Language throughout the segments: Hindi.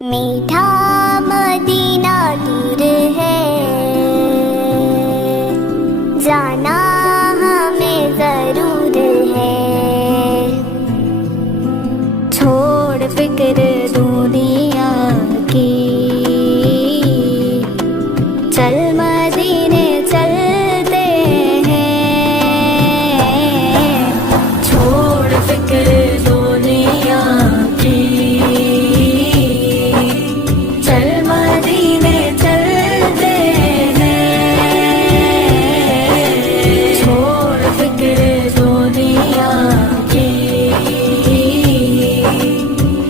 मीठा मदीना दूर है, जाना हमें जरूर है। छोड़ फिक्र दुनिया की, चल मदीने चलते हैं। छोड़ फिक्र दुनिया की, चल मदीने चलते हैं। छोड़ फिक्र दुनिया की,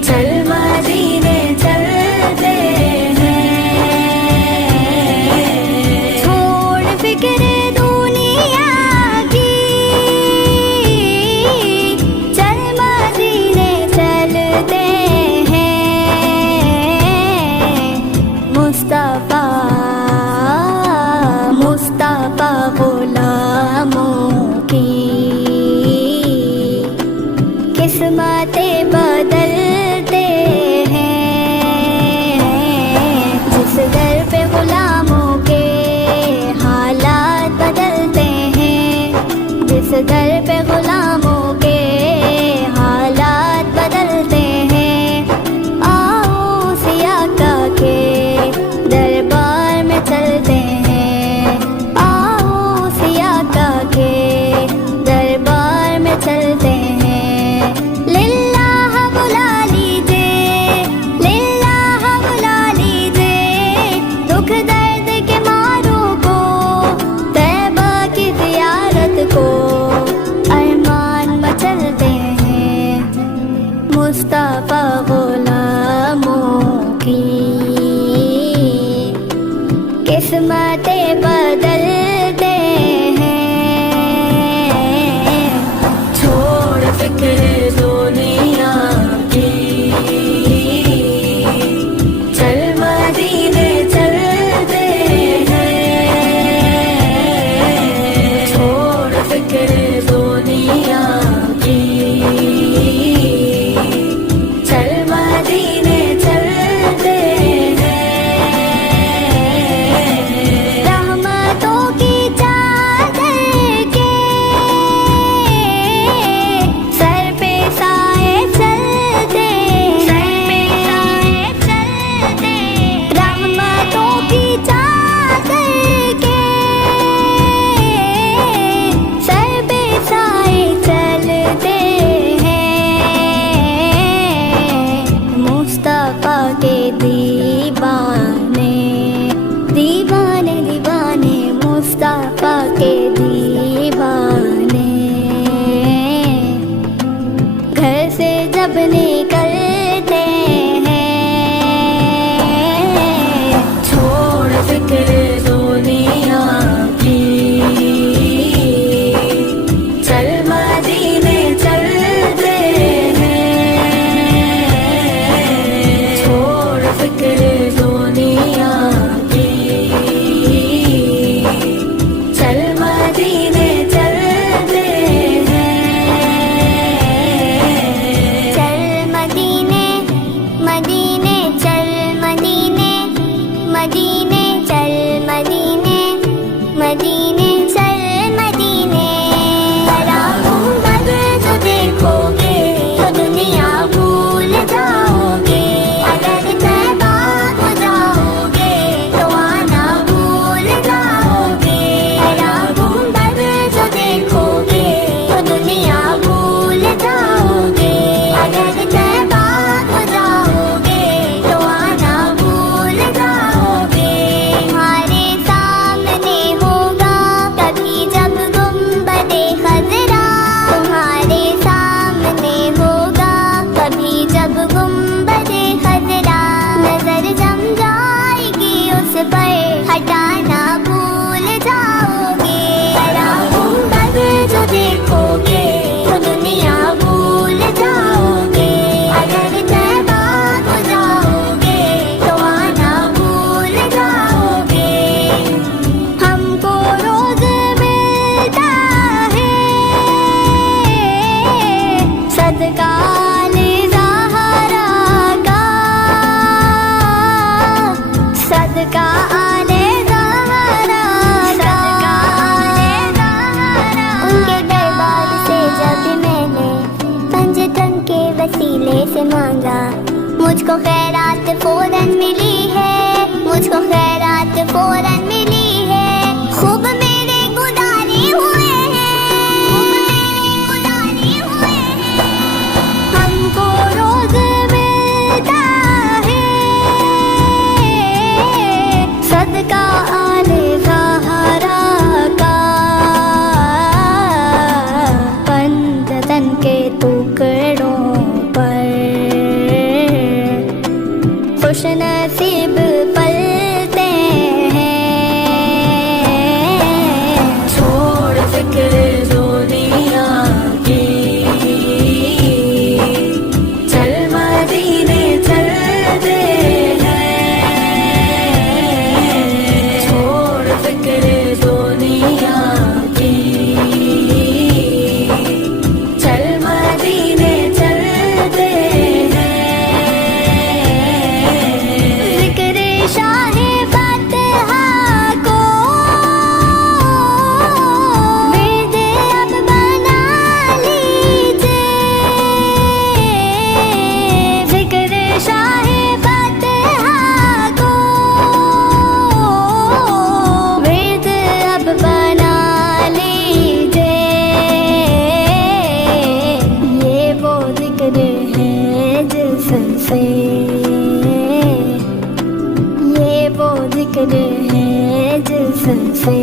चल मदीने चलते हैं। छोड़ फिक्र दुनिया की, चल मदीने चलते हैं। मुस्तफा मुस्तफा गुलामों की किस्मतें बदलते हैं। जिस दर पे गुलामों के हालात बदलते हैं, जिस दर पे गुलामों के हालात बदलते हैं। आओ सियाका के दरबार में चलते हैं। आओ सियाका के दरबार में चलते हैं। लिल्लाह बुला लीजिए, लिल्लाह बुला लीजिए, दुख दर्द के मारों को, तैबा की ज़ियारत को अरमान मचलते हैं। मुस्तफा गुलामों की किस्मतें बदलते हैं। छोड़ फिक्र दुनिया की, चल मदीने चलते हैं। छोड़ फिक्र दुनिया की, चल मदीने चलते मांगा, मुझको खैरात फौरन मिली है, मुझको खैरात फौरन मिली है। खूब मेरे गुजारे हुए हैं, हमको रोज मिलता है सदका आले ज़हरा का। पंजतन के टुकड़ों पर खुश नसीब पलते हैं। छोड़ फिक्र दुनिया की, चल मदीने चलते हैं। छोड़ फिक्र दुनिया की, चल मदीने चलते हैं। ज़िक्र शाहे फ़ातिहा को विर्द अब बना लीजिए। ज़िक्र शाहे फ़ातिहा को विर्द अब बना लीजिए। ये वो ज़िक्र है जिससे, ये वो ज़िक्र है जिससे